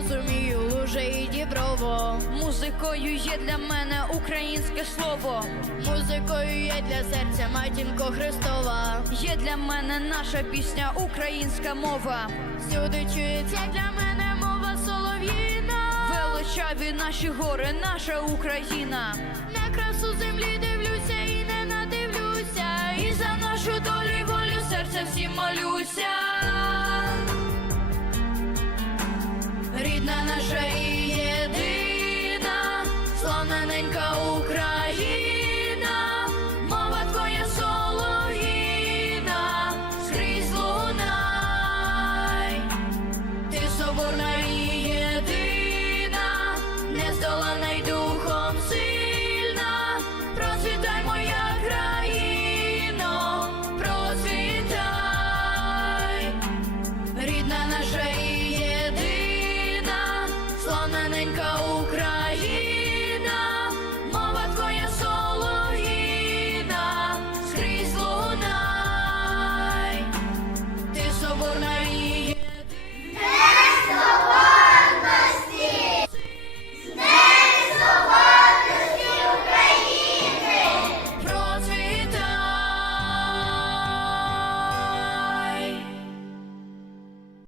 розумію уже і діброво. Музикою є для мене українське слово. Музикою є для серця матінко Христова. Є для мене наша пісня, українська мова. Сюди чується для мене мова солов'їна. Величаві наші гори, наша Україна. На красу землі дивлюся і не надивлюся. І за нашу долю волю серця всім молюся. por nada.